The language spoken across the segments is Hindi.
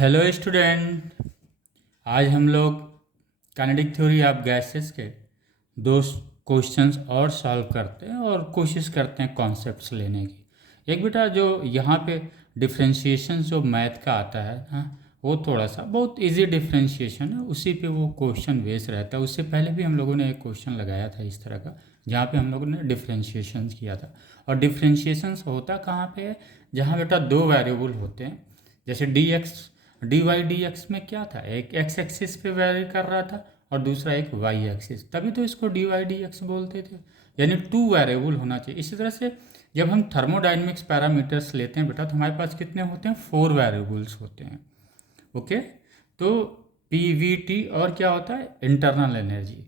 Hello student. आज हम लोग काइनेटिक थ्योरी ऑफ गैसेस के दो क्वेश्चंस और सॉल्व करते हैं और कोशिश करते हैं कॉन्सेप्ट्स लेने की। एक बेटा जो यहाँ पे डिफरेंशिएशन जो मैथ का आता है वो थोड़ा सा बहुत इजी डिफरेंशिएशन है, उसी पे वो क्वेश्चन बेस रहता है। उससे पहले भी हम लोगों ने एक क्वेश्चन लगाया था इस तरह का, जहाँ पे हम लोगों ने डिफरेंशिएशन किया था। और डिफरेंशिएशन होता कहाँ पे है, जहाँ बेटा दो वेरिएबल होते हैं, जैसे डी वाई डी एक्स में क्या था, एक एक्स एक्सिस पे वेरी कर रहा था और दूसरा एक वाई एक्सिस, तभी तो इसको डी वाई डी एक्स बोलते थे। यानी टू वेरिएबल होना चाहिए। इसी तरह से जब हम थर्मोडाइनमिक्स पैरामीटर्स लेते हैं बेटा, तो हमारे पास कितने होते हैं, फोर वेरिएबल्स होते हैं। ओके, तो पी वी टी और क्या होता है, इंटरनल एनर्जी।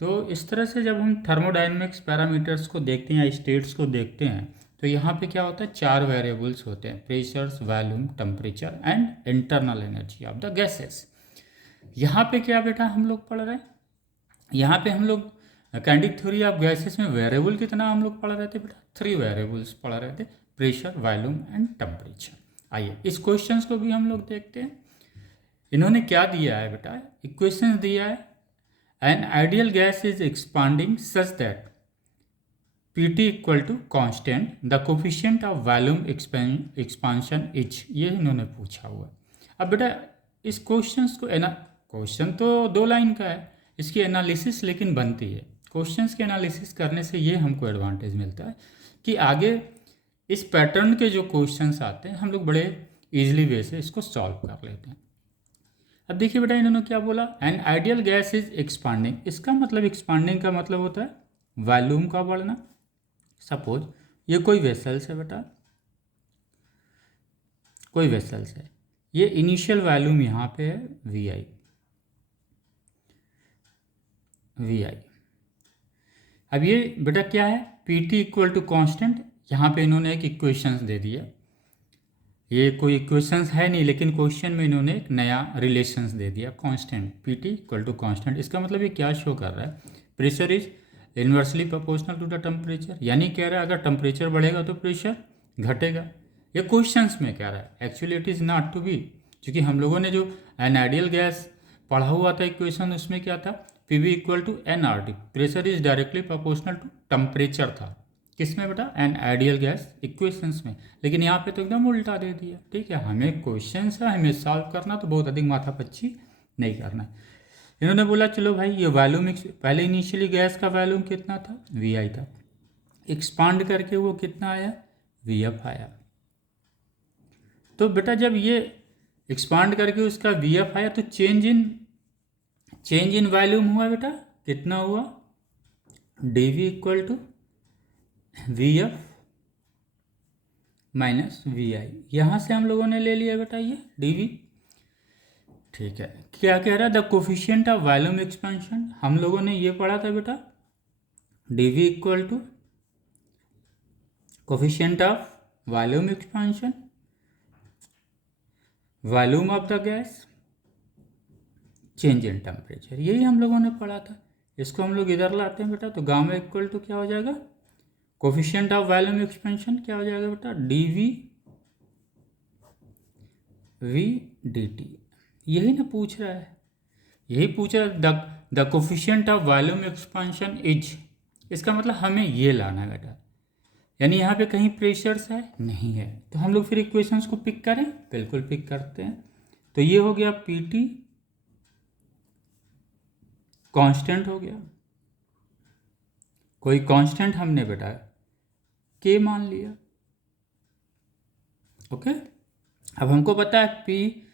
तो इस तरह से जब हम थर्मोडाइनमिक्स पैरामीटर्स को देखते हैं या स्टेट्स को देखते हैं, तो यहाँ पे क्या होता है, चार वेरिएबल्स होते हैं, pressures, volume, temperature and internal energy of the gases. यहाँ पे क्या बेटा हम लोग पढ़ रहे हैं, यहाँ पे हम लोग काइनेटिक थ्योरी ऑफ गैसेस में वेरिएबल कितना हम लोग पढ़ रहे थे बेटा, थ्री वेरिएबल्स पढ़ रहे थे, प्रेशर, वॉल्यूम एंड टेम्परेचर। आइए इस क्वेश्चन को भी हम लोग देखते हैं। इन्होंने क्या दिया है बेटा, इक्वेशन दिया है, an ideal gas is expanding such that Pt equal to constant, the coefficient of volume expansion each, ये इन्होंने पूछा हुआ है। अब बेटा इस क्वेश्चन को क्वेश्चन तो दो लाइन का है, इसकी एनालिसिस लेकिन बनती है। क्वेश्चंस के एनालिसिस करने से ये हमको एडवांटेज मिलता है कि आगे इस पैटर्न के जो क्वेश्चंस आते हैं हम लोग बड़े इजीली वे से इसको सॉल्व कर लेते हैं। अब देखिए बेटा इन्होंने क्या बोला, N ideal gas is expanding. इसका मतलब एक्सपांडिंग का मतलब होता है वॉल्यूम का बढ़ना। सपोज ये कोई वेसल्स है बेटा, कोई वेसल्स है, ये इनिशियल वॉल्यूम यहाँ पे है वी आई, वी आई। अब ये बेटा क्या है, P T equal to constant, यहाँ पे इन्होंने एक इक्वेशंस दे दिया। ये कोई इक्वेशंस है नहीं, लेकिन क्वेश्चन में इन्होंने एक नया रिलेशंस दे दिया, constant, P T equal to constant. इसका मतलब ये क्या शो कर रहा है, pressure is inversely proportional to the temperature. यानी कह रहा है अगर टेम्परेचर बढ़ेगा तो प्रेशर घटेगा। ये क्वेश्चंस में कह रहा है, actually it is not to be, क्योंकि हम लोगों ने जो एन आइडियल गैस पढ़ा हुआ था इक्वेशन, उसमें क्या था, P V equal to N R T, pressure is directly proportional to temperature था। किसमें बेटा, एन आइडियल गैस इक्वेशंस में। लेकिन यहाँ पे तो एकदम उल्टा दे दिया। ठीक है, हमें क्वेश्चंस है, हमें सॉल्व करना, तो बहुत अधिक माथापच्ची नहीं करना। इन्होंने बोला चलो भाई ये वॉल्यूम, पहले इनिशियली गैस का वॉल्यूम कितना था, वी आई था, एक्सपांड करके वो कितना आया, वी एफ आया। तो बेटा जब ये एक्सपांड करके उसका वी एफ आया तो चेंज इन वॉल्यूम हुआ बेटा, कितना हुआ, D V equal to V F minus V I. यहाँ से हम लोगों ने ले लिया बेटा ये डी वी। ठीक है, क्या कह रहा है, the coefficient of volume expansion, हम लोगों ने ये पढ़ा था बेटा, D V equal to coefficient of volume expansion, volume of the gas, change in temperature, यही हम लोगों ने पढ़ा था। इसको हम लोग इधर लाते हैं बेटा, तो गामा इक्वल टू क्या हो जाएगा, कोफिशियंट ऑफ वॉल्यूम एक्सपेंशन क्या हो जाएगा बेटा, D V V D T. यही ना पूछ रहा है, यही पूछ रहा है, the coefficient of volume expansion is, इसका मतलब हमें ये लाना है बेटा। यानी यहाँ पे कहीं प्रेशर्स है, नहीं है, तो हम लोग फिर इक्वेशंस को पिक करें, बिल्कुल पिक करते हैं। तो ये हो गया पी टी कांस्टेंट हो गया, कोई कांस्टेंट हमने बेटा के मान लिया। ओके, अब हमको पता है पी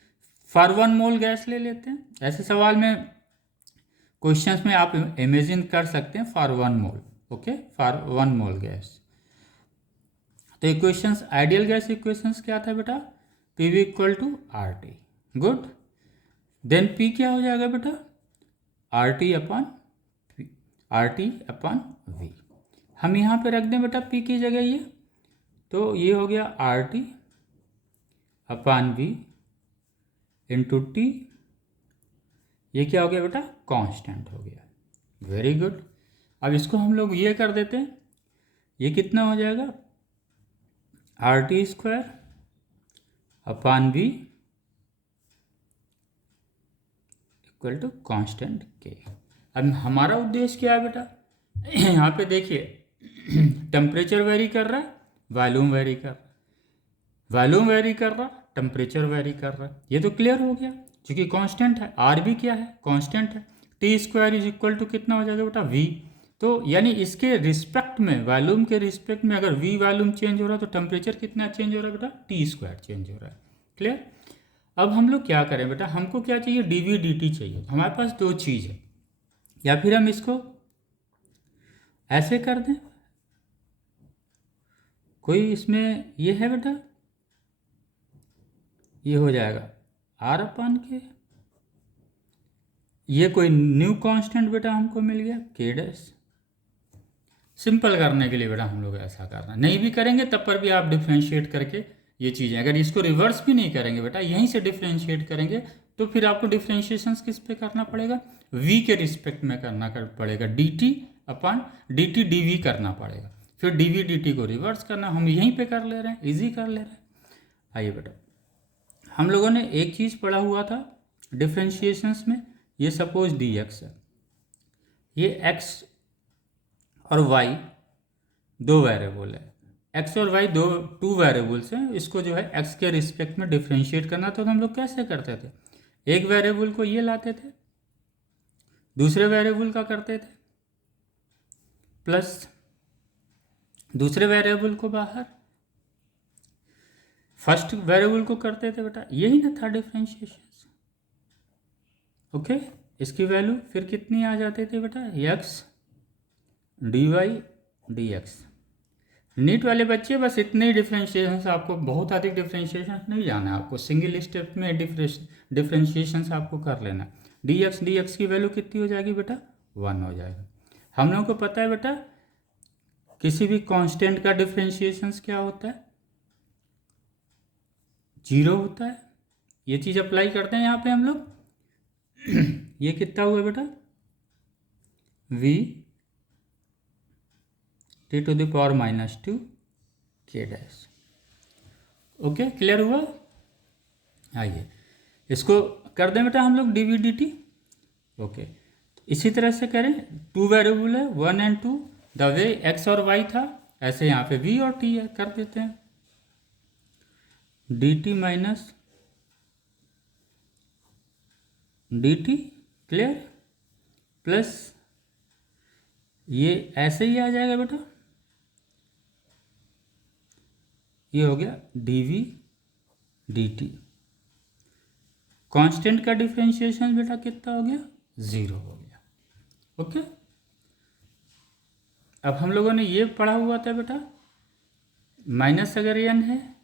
फॉर 1 मोल गैस ले लेते हैं। ऐसे सवाल में क्वेश्चंस में आप इमेजिन कर सकते हैं for 1 mole, okay, for 1 mole gas. तो इक्वेशंस, आइडियल गैस इक्वेशंस क्या था बेटा, P V equal to R T, good. Then P क्या हो जाएगा बेटा, आर टी अपॉन वी। हम यहाँ पे रख दें बेटा पी की जगह ये, तो ये हो गया R T upon V into T, ये क्या हो गया बेटा, कांस्टेंट हो गया। Very good. अब इसको हम लोग ये कर देते हैं, ये कितना हो जाएगा, R T square upon V equal to constant के। अब हमारा उद्देश्य क्या है बेटा, यहाँ पे देखिए टेम्परेचर वेरी कर रहा है, वॉल्यूम वेरी कर रहा है, वॉल्यूम वेरी कर रहा, टेम्परेचर वेरी कर रहा है। ये तो क्लियर हो गया, क्योंकि कांस्टेंट है, आर भी क्या है, कांस्टेंट है। T square is equal to कितना हो जाएगा बेटा, वी। तो यानी इसके रिस्पेक्ट में, वॉल्यूम के रिस्पेक्ट में अगर वी वॉल्यूम चेंज हो रहा है तो टेम्परेचर कितना चेंज हो रहा है बेटा, टी स्क्वायर चेंज हो रहा है। क्लियर। अब हम लोग क्या करें बेटा, हमको क्या चाहिए, डीवी डी चाहिए। हमारे पास दो चीज़ है, या फिर हम इसको ऐसे कर दें, कोई इसमें ये है बेटा, ये हो जाएगा आर अपान के, ये कोई न्यू कांस्टेंट बेटा हमको मिल गया के डैश। सिंपल करने के लिए बेटा हम लोग ऐसा कर रहे हैं, नहीं भी करेंगे तब पर भी आप डिफ्रेंशिएट करके ये चीज़ें, अगर इसको रिवर्स भी नहीं करेंगे बेटा, यहीं से डिफ्रेंशिएट करेंगे तो फिर आपको डिफ्रेंशिएशन किस पे करना पड़ेगा, v के रिस्पेक्ट में करना पड़ेगा, dt अपान dt dv करना पड़ेगा, फिर dv dt को रिवर्स करना। हम यहीं पे कर ले रहे हैं, इजी कर ले रहे हैं। आइए बेटा, हम लोगों ने एक चीज़ पढ़ा हुआ था डिफ्रेंशिएशंस में, ये सपोज dx है, ये x और y दो वेरिएबल है, x और y टू वेरिएबल्स हैं, इसको जो है x के रिस्पेक्ट में डिफ्रेंशिएट करना। तो हम लोग कैसे करते थे, एक वेरिएबल को ये लाते थे, दूसरे वेरिएबल का करते थे प्लस, दूसरे वेरिएबल को बाहर, फर्स्ट वेरिएबल को करते थे बेटा, यही ना था डिफ्रेंशिएशन। ओके, इसकी वैल्यू फिर कितनी आ जाती थी बेटा, x dy dx। नीट वाले बच्चे बस इतने ही डिफ्रेंशिएशन, आपको बहुत अधिक डिफ्रेंशिएशन नहीं जाना है, आपको सिंगल स्टेप में डिफ्रेंशिएशन आपको कर लेना। dx की वैल्यू कितनी हो जाएगी बेटा, 1 हो जाएगा। हम लोगों को पता है बेटा किसी भी कांस्टेंट का डिफ्रेंशिएशन क्या होता है, 0 होता है। ये चीज़ अप्लाई करते हैं यहाँ पे हम लोग। ये कितना हुआ बेटा, v t to the power -2 k dash. Okay, clear हुआ। आइए इसको कर दें बेटा हम लोग dv dt। ओके, इसी तरह से करें, टू वेरिएबल है 1 और 2, द वे x और y था ऐसे यहाँ पे v और t है, कर देते हैं dt minus dt, clear, plus ये ऐसे ही आ जाएगा बेटा, ये हो गया dv dt। कांस्टेंट का डिफरेंशिएशन बेटा कितना हो गया, 0 हो गया। ओके, अब हम लोगों ने ये पढ़ा हुआ था बेटा, माइनस अगर n है,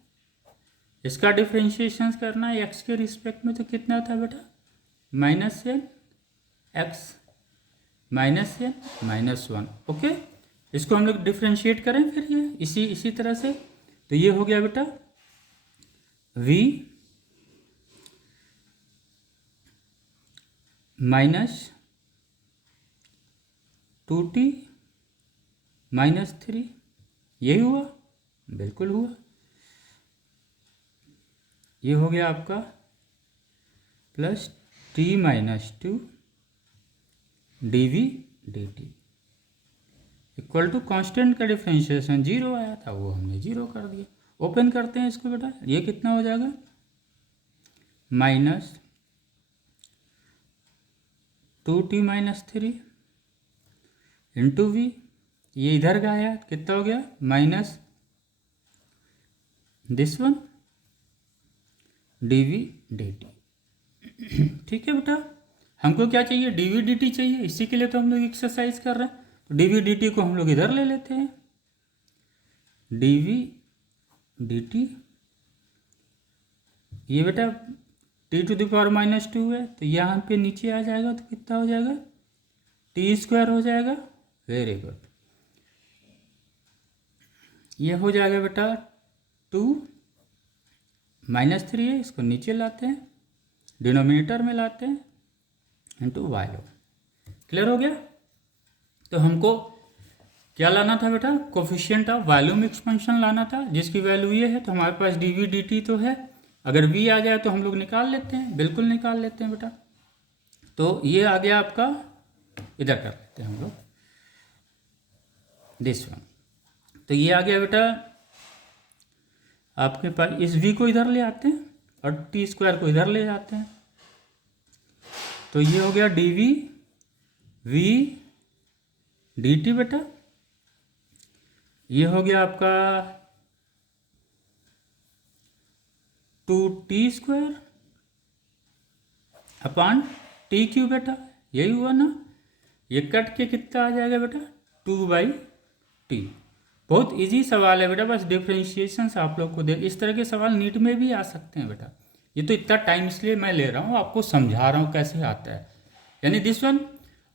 इसका डिफरेंशिएशन करना है x के रिस्पेक्ट में, तो कितना था बेटा, -n x -n -1। ओके, इसको हम लोग डिफरेंशिएट करें फिर ये इसी तरह से, तो ये हो गया बेटा v -2t -3, यही हुआ, बिल्कुल हुआ। ये हो गया आपका plus t -2 dv dt equal to constant का डिफरेंशिएशन 0 आया था, वो हमने 0 कर दिया। ओपन करते हैं इसको बेटा, ये कितना हो जाएगा, -2t -3 इंटू वी, ये इधर का आया, कितना हो गया, minus this one dv dt। ठीक है बेटा, हमको क्या चाहिए, dv dt चाहिए, इसी के लिए तो हम लोग एक्सरसाइज कर रहे हैं। तो dv dt को हम लोग इधर ले लेते हैं, dv dt, ये बेटा t टू द पावर -2 है, तो यहाँ पे नीचे आ जाएगा, तो कितना हो जाएगा, t² हो जाएगा। वेरी गुड, ये हो जाएगा बेटा 2 -3 है, इसको नीचे लाते हैं, डिनोमिनेटर में लाते हैं, इंटू वाई। क्लियर हो गया। तो हमको क्या लाना था बेटा, कोफिशिएंट ऑफ वॉल्यूम एक्सपेंशन लाना था, जिसकी वैल्यू ये है। तो हमारे पास dv dt तो है, अगर v आ जाए तो हम लोग निकाल लेते हैं, बिल्कुल निकाल लेते हैं बेटा। तो ये आ गया आपका, इधर कर लेते हैं हम लोग दिस वन। तो ये आ गया बेटा आपके पास, इस v को इधर ले आते हैं और टी स्क्वायर को इधर ले जाते हैं, तो ये हो गया D V V D T बेटा। ये हो गया आपका 2t² अपॉन टी क्यू बेटा, यही हुआ ना। ये कट के कितना आ जाएगा बेटा 2/t। बहुत इजी सवाल है बेटा, बस डिफ्रेंशिएशन से आप लोग को दे, इस तरह के सवाल नीट में भी आ सकते हैं बेटा। ये तो इतना टाइम इसलिए मैं ले रहा हूँ, आपको समझा रहा हूँ कैसे आता है, यानी दिस वन।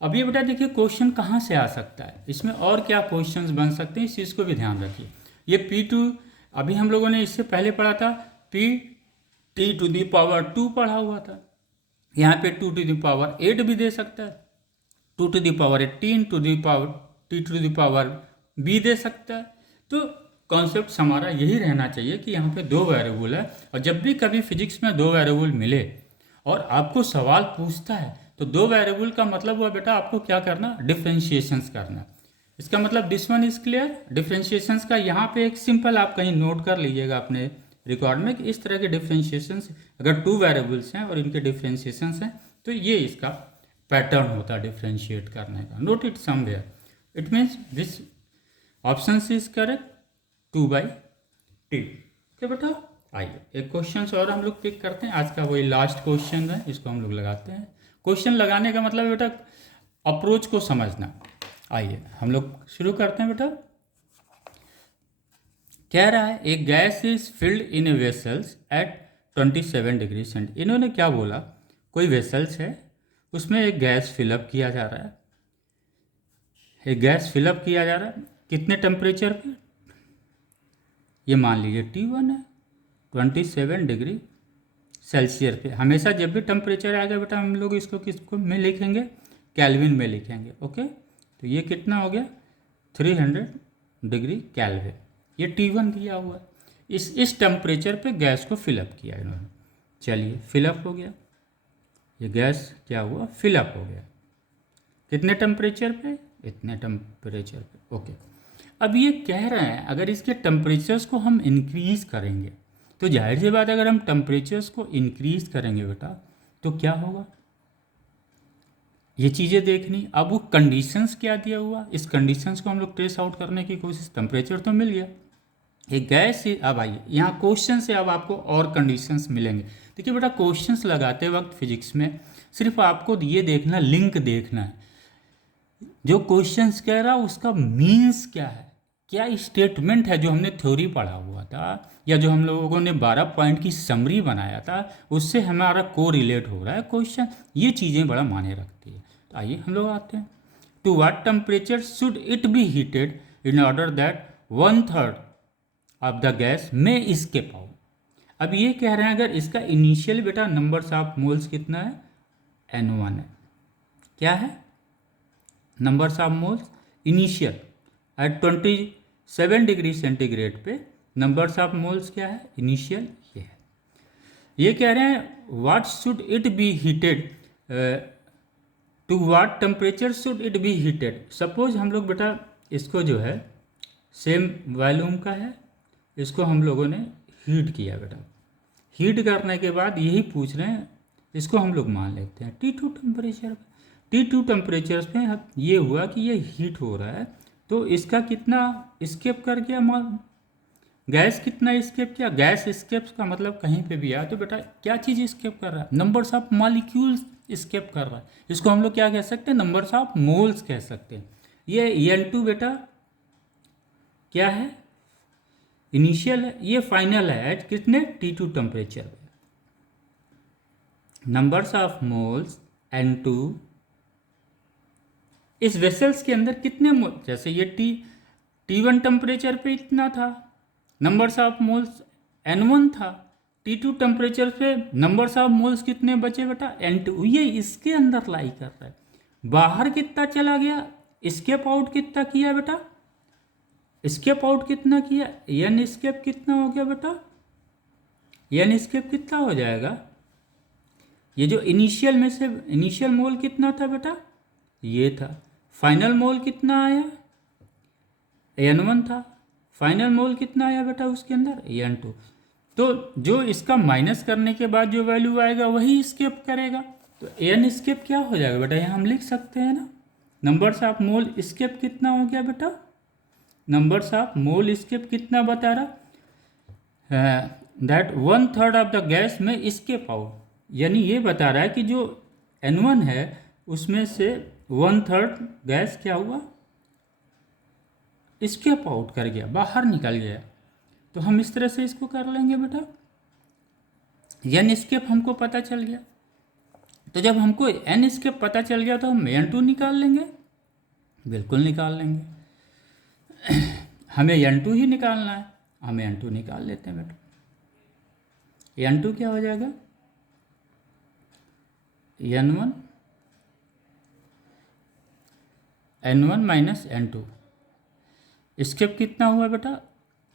अब ये बेटा देखिए क्वेश्चन कहाँ से आ सकता है, इसमें और क्या क्वेश्चंस बन सकते हैं, इस चीज़ को भी ध्यान रखिए। ये P2 अभी हम लोगों ने इससे पहले पढ़ा था, T⁻² पढ़ा हुआ था, यहाँ पे 2⁸ भी दे सकता है, 2⁸18 T⁻B दे सकता है। तो कॉन्सेप्ट हमारा यही रहना चाहिए कि यहाँ पे 2 वेरिएबल है, और जब भी कभी फिजिक्स में 2 वेरिएबल मिले और आपको सवाल पूछता है तो 2 वेरिएबल का मतलब हुआ बेटा आपको क्या करना, डिफ्रेंशिएशंस करना। इसका मतलब दिस वन इज क्लियर। डिफ्रेंशिएशंस का यहाँ पे एक सिंपल आप कहीं नोट कर लीजिएगा अपने रिकॉर्ड में कि इस तरह के डिफ्रेंशिएशंस, अगर 2 वेरिएबल्स हैं और इनके डिफ्रेंशिएशंस हैं तो ये इसका पैटर्न होता है डिफ्रेंशिएट करने का। Note it somewhere, it means this option is correct 2/t। Okay बेटा, आइए एक क्वेश्चन और हम लोग पिक करते हैं। आज का वही लास्ट क्वेश्चन है, इसको हम लोग लगाते हैं। क्वेश्चन लगाने का मतलब बेटा अप्रोच को समझना। आइए हम लोग शुरू करते हैं बेटा। कह रहा है एक gas is filled in a vessels at 27 degree cent. इन्होंने क्या बोला, कोई वेसल्स है उसमें एक गैस फिलअप किया जा रहा है, एक गैस फिलअप किया जा रहा है कितने टेम्परेचर पे, ये मान लीजिए T1 है 27 डिग्री सेल्सियस पे। हमेशा जब भी टेम्परेचर आएगा बेटा हम लोग इसको किसको में लिखेंगे, केल्विन में लिखेंगे। ओके, तो ये कितना हो गया 300 डिग्री केल्विन, ये T1 दिया हुआ है। इस टेम्परेचर पे गैस को फिलअप किया इन्होंने। चलिए फिलअप हो गया, ये गैस क्या हुआ, फिलअप हो गया। कितने टेम्परेचर पे, इतने टेम्परेचर पे। ओके, अब ये कह रहे हैं अगर इसके टेम्परेचर्स को हम इंक्रीज़ करेंगे तो जाहिर सी बात है अगर हम टेम्परेचर्स को इंक्रीज करेंगे बेटा तो क्या होगा, ये चीज़ें देखनी। अब वो कंडीशंस क्या दिया हुआ, इस कंडीशंस को हम लोग ट्रेस आउट करने की कोशिश, टेम्परेचर तो मिल गया, एक गैस से। अब आइए यहाँ क्वेश्चन से अब आपको और कंडीशंस मिलेंगे। देखिए बेटा क्वेश्चंस लगाते वक्त फिजिक्स में सिर्फ आपको ये देखना, लिंक देखना है, जो क्वेश्चंस कह रहा उसका मीन्स क्या है, क्या स्टेटमेंट है जो हमने थ्योरी पढ़ा हुआ था या जो हम लोगों ने 12 पॉइंट की समरी बनाया था उससे हमारा को रिलेट हो रहा है क्वेश्चन। ये चीज़ें बड़ा मायने रखती है। तो आइए हम लोग आते हैं, to what temperature should it be heated in order that 1/3 of the gas may escape out. अब ये कह रहे हैं अगर इसका इनिशियल बेटा नंबर्स ऑफ मोल्स कितना है, N1 है। क्या है, numbers of moles initial at 27 degree centigrade पे नंबर्स ऑफ मोल्स क्या है, इनिशियल ये है। ये कह रहे हैं what should it be heated, to what temperature should it be heated. Suppose हम लोग बेटा इसको जो है सेम वॉल्यूम का है, इसको हम लोगों ने हीट किया बेटा, हीट करने के बाद यही पूछ रहे हैं, इसको हम लोग मान लेते हैं T2 टेम्परेचर पे। T2 टेम्परेचर पे ये हुआ कि ये हीट हो रहा है तो इसका कितना स्केप कर गया, गैस कितना स्केप किया। गैस स्केप्स का मतलब कहीं पे भी आया तो बेटा क्या चीज़ स्केप कर रहा है, नंबर्स ऑफ मॉलिक्यूल्स स्केप कर रहा है। इसको हम लोग क्या कह सकते हैं, नंबर्स ऑफ मोल्स कह सकते हैं। ये N2 बेटा क्या है, इनिशियल है, ये फाइनल है एट कितने T2 टेम्परेचर पे। नंबर्स ऑफ मोल्स N2, इस वेसल्स के अंदर कितने मोल, जैसे ये T1 टेम्परेचर पे इतना था, नंबर्स ऑफ मोल्स N1 था, T2 टेम्परेचर पे नंबर्स ऑफ मोल्स कितने बचे बेटा, N2। ये इसके अंदर लाई कर रहा है। बाहर कितना चला गया, स्केप आउट कितना किया बेटा, स्केप आउट कितना किया, एन स्केप कितना हो गया बेटा, एन स्केप कितना हो जाएगा ये जो इनिशियल में से इनिशियल मोल कितना था बेटा, ये था। फाइनल मोल कितना आया, N1 था। फाइनल मोल कितना आया बेटा उसके अंदर, N2। तो जो इसका माइनस करने के बाद जो वैल्यू आएगा वही स्केप करेगा। तो एन स्केप क्या हो जाएगा बेटा, यहाँ हम लिख सकते हैं ना, नंबर्स ऑफ मोल स्केप कितना हो गया बेटा, नंबर्स ऑफ मोल स्केप कितना बता रहा, that 1/3 of the gas may escape out, यानी ये बता रहा है कि जो N1 है उसमें से 1/3 गैस क्या हुआ, स्केप आउट कर गया, बाहर निकल गया। तो हम इस तरह से इसको कर लेंगे बेटा, एन स्केप हमको पता चल गया। तो जब हमको एन स्केप पता चल गया तो हम N2 निकाल लेंगे, बिल्कुल निकाल लेंगे। हमें N2 ही निकालना है, हम N2 निकाल लेते हैं बेटा। N2 क्या हो जाएगा, N1 माइनस N2। स्केप कितना हुआ बेटा,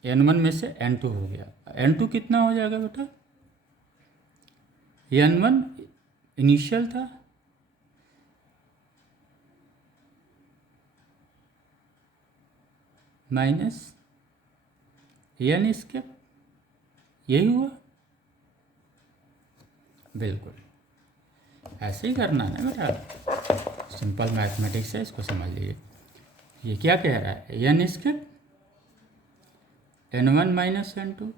N1 में से N2 हो गया। N2 कितना हो जाएगा बेटा, N1 इनिशियल था, माइनस N स्केप, यही हुआ। बिल्कुल ऐसे ही करना है ना बेटा, सिंपल मैथमेटिक्स है, इसको समझ लीजिए। ये क्या कह रहा है, N escape N1 minus N2,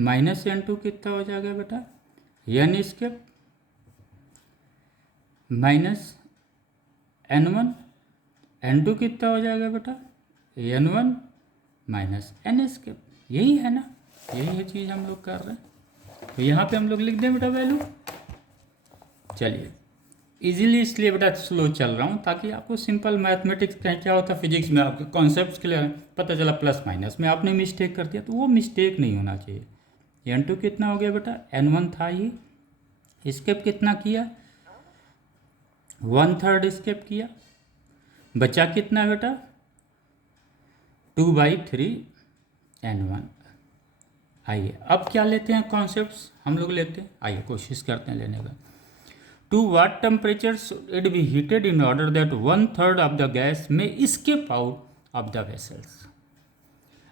minus N2 कितना हो जाएगा बेटा, N escape minus N1, N2 कितना हो जाएगा बेटा, N1 माइनस N स्केप। यही है ना, यही है चीज़ हम लोग कर रहे हैं। तो यहाँ पे हम लोग लिख दें बेटा वैल्यू। चलिए इजीली इसलिए बेटा स्लो चल रहा हूँ ताकि आपको सिंपल मैथमेटिक्स का क्या होता है, फिजिक्स में आपके कॉन्सेप्ट्स क्लियर पता चला, प्लस माइनस में आपने मिस्टेक कर दिया तो वो मिस्टेक नहीं होना चाहिए। N2 कितना हो गया बेटा, N1 था ये, स्केप कितना किया, 1/3 स्केप किया, बचा कितना बेटा, 2/3 N1। आइए अब क्या लेते हैं कॉन्सेप्ट्स हम लोग लेते हैं, आइए कोशिश करते हैं लेने का। To what temperature should it be heated in order that 1/3 of the gas may escape out of the vessels.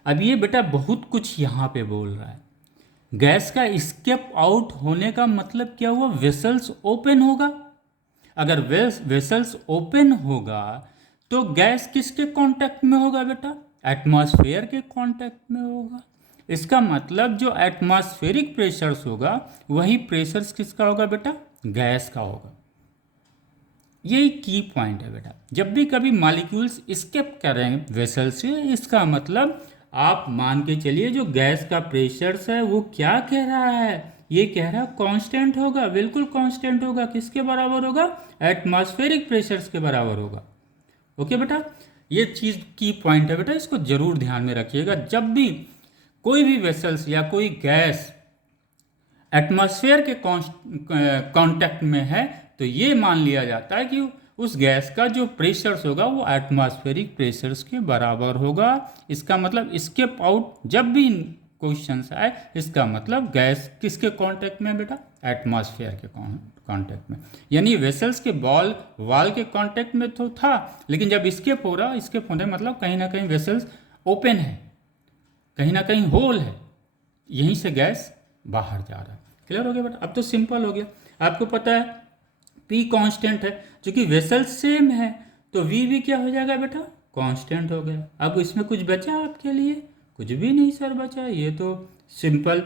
अब ये बेटा बहुत कुछ यहाँ पे बोल रहा है। गैस का स्केप आउट होने का मतलब क्या हुआ, वेसल्स ओपन होगा। अगर वेसल्स ओपन होगा तो गैस किसके कांटेक्ट में होगा बेटा, एटमॉस्फेयर के कांटेक्ट में होगा। इसका मतलब जो एटमॉस्फेरिक प्रेशर्स होगा वही प्रेशर्स किसका होगा बेटा, गैस का होगा। यही की पॉइंट है बेटा। जब भी कभी मॉलिक्यूल्स स्केप करें वेसल से, इसका मतलब आप मान के चलिए जो गैस का प्रेशर्स है वो क्या कह रहा है, ये कह रहा है कांस्टेंट होगा, बिल्कुल कांस्टेंट होगा। किसके बराबर होगा, एटमॉस्फेरिक प्रेशर्स के बराबर होगा। ओके बेटा, ये चीज़ की पॉइंट है बेटा, इसको जरूर ध्यान में रखिएगा। जब भी कोई भी वेसल्स या कोई गैस एटमॉस्फेयर के कांटेक्ट में है तो ये मान लिया जाता है कि उस गैस का जो प्रेशर्स होगा वो एटमॉस्फेरिक प्रेशर्स के बराबर होगा। इसका मतलब स्केप आउट जब भी क्वेश्चन आए, इसका मतलब गैस किसके कांटेक्ट में बेटा, एटमॉस्फेयर के कांटेक्ट में। यानी वेसल्स के वाल के कांटेक्ट में तो था, लेकिन जब स्केप हो रहा, स्केप होने मतलब कहीं ना कहीं वेसल्स ओपन है, कहीं ना कहीं होल है, यहीं से गैस बाहर जा रहा है। क्लियर हो गया बेटा, अब तो सिंपल हो गया। आपको पता है P कांस्टेंट है, चूंकि वेसल सेम है तो V भी क्या हो जाएगा बेटा, कांस्टेंट हो गया। अब इसमें कुछ बचा आपके लिए, कुछ भी नहीं सर बचा, ये तो सिंपल,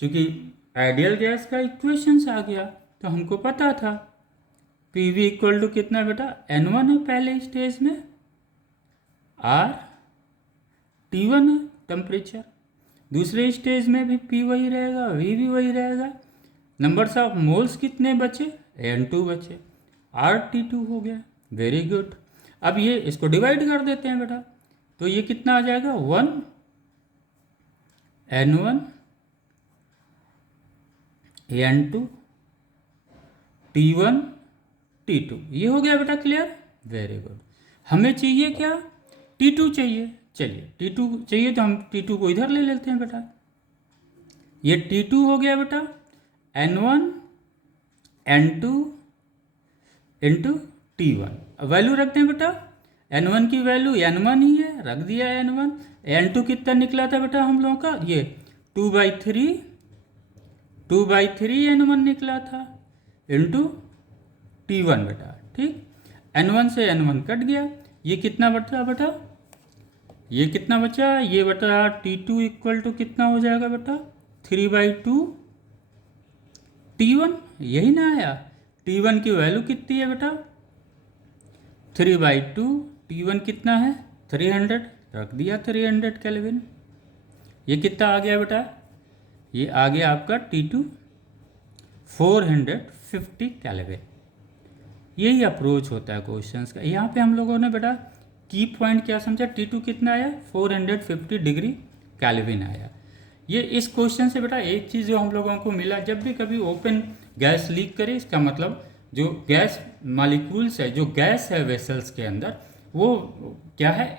चूंकि आइडियल गैस का इक्वेशंस आ गया तो हमको पता था PV इक्वल टू कितना बेटा, N1 है पहले स्टेज में, R T1 है टेम्परेचर, दूसरे स्टेज में भी P वही रहेगा, V भी वही रहेगा। नंबर्स ऑफ मोल्स कितने बचे, N2 बचे, RT2 हो गया। Very good. अब ये इसको डिवाइड कर देते हैं बेटा, तो ये कितना आ जाएगा, 1 N1 N2 T1 T2, ये हो गया बेटा क्लियर। Very good. हमें चाहिए क्या, T2 चाहिए। चलिए T2 चाहिए तो हम T2 को इधर ले लेते हैं बेटा। ये T2 हो गया बेटा, N1 N2 into T1। Value रखते हैं बेटा, N1 की वैल्यू N1 ही है, रख दिया N1। N2 कितना निकला था बेटा हम लोगों का, ये 2/3 N1 निकला था इंटू T1 बेटा। ठीक, N1 से N1 कट गया, ये कितना बचा बेटा, ये कितना बचा, ये बेटा T2 इक्वल टू कितना हो जाएगा बेटा, 3/2 T1, यही ना आया। T1 की वैल्यू कितनी है बेटा, 3/2, T1 कितना है 300, रख दिया 300 केल्विन। ये कितना आ गया बेटा, ये आ गया आपका T2 450 केल्विन। यही अप्रोच होता है क्वेश्चंस का। यहाँ पे हम लोगों ने बेटा की पॉइंट क्या समझा, T2 कितना आया 450 डिग्री केल्विन आया। ये इस क्वेश्चन से बेटा एक चीज़ जो हम लोगों को मिला, जब भी कभी ओपन गैस लीक करे, इसका मतलब जो गैस मॉलिक्यूल्स है, जो गैस है वेसल्स के अंदर, वो क्या है,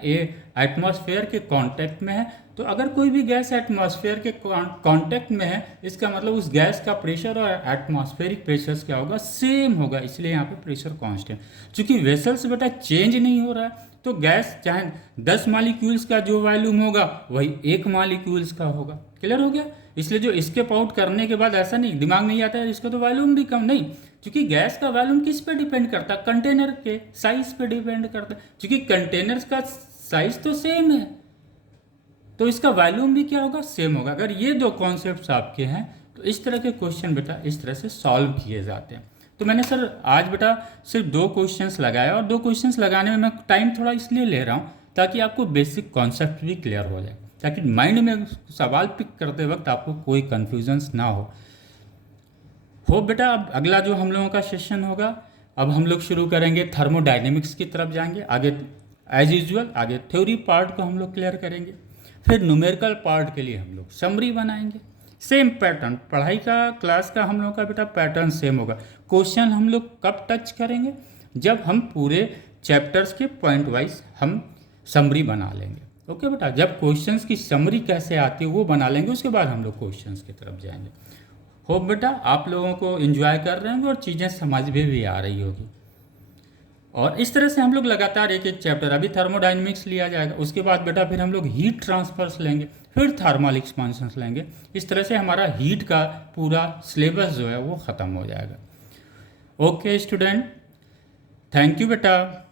एटमॉस्फेयर के कांटेक्ट में है। तो अगर कोई भी गैस एटमॉस्फेयर के कांटेक्ट में है, इसका मतलब उस गैस का प्रेशर और एटमॉस्फेरिक प्रेशर्स क्या होगा, सेम होगा, इसलिए यहाँ पे प्रेशर कांस्टेंट। चूंकि वेसल्स बेटा चेंज नहीं हो रहा है, तो गैस चाहे 10 मॉलिक्यूल्स का जो वॉल्यूम होगा वही 1 मॉलिक्यूल्स का होगा। क्लियर हो गया। इसलिए जो स्केप आउट करने के बाद ऐसा नहीं दिमाग नहीं आता है इसका तो वॉल्यूम भी कम, नहीं, क्योंकि गैस का वॉल्यूम किस पे डिपेंड करता है, कंटेनर के साइज पे डिपेंड करता है। क्योंकि कंटेनर्स का साइज तो सेम है, तो इसका वॉल्यूम भी क्या होगा, सेम होगा। अगर ये दो कॉन्सेप्ट्स आपके हैं तो इस तरह के क्वेश्चन बेटा इस तरह से सॉल्व किए जाते हैं। तो मैंने सर आज बेटा सिर्फ 2 क्वेश्चंस लगाया, और 2 क्वेश्चंस लगाने में मैं टाइम थोड़ा इसलिए ले रहा हूँ ताकि आपको बेसिक कॉन्सेप्ट भी क्लियर हो जाए, ताकि माइंड में सवाल पिक करते वक्त आपको कोई कन्फ्यूजन्स ना हो बेटा। अब अगला जो हम लोगों का सेशन होगा, अब हम लोग शुरू करेंगे थर्मोडाइनेमिक्स की तरफ जाएंगे आगे। एज यूजुअल आगे थ्योरी पार्ट को हम लोग क्लियर करेंगे, फिर न्यूमेरिकल पार्ट के लिए हम लोग समरी बनाएंगे। सेम पैटर्न, पढ़ाई का क्लास का हम लोग का बेटा पैटर्न सेम होगा। क्वेश्चन हम लोग कब टच करेंगे, जब हम पूरे चैप्टर्स के पॉइंट वाइज हम समरी बना लेंगे। ओके बेटा, जब क्वेश्चंस की समरी कैसे आती है वो बना लेंगे, उसके बाद हम लोग क्वेश्चंस की तरफ जाएंगे। होप बेटा आप लोगों को एंजॉय कर रहे होंगे और चीज़ें समझ में भी आ रही होगी। और इस तरह से हम लोग लगातार एक एक चैप्टर, अभी थर्मोडाइनमिक्स लिया जाएगा, उसके बाद बेटा फिर हम लोग हीट ट्रांसफर्स लेंगे, फिर थर्मल एक्सपांशंस लेंगे। इस तरह से हमारा हीट का पूरा सिलेबस जो है वो ख़त्म हो जाएगा। ओके स्टूडेंट, थैंक यू बेटा।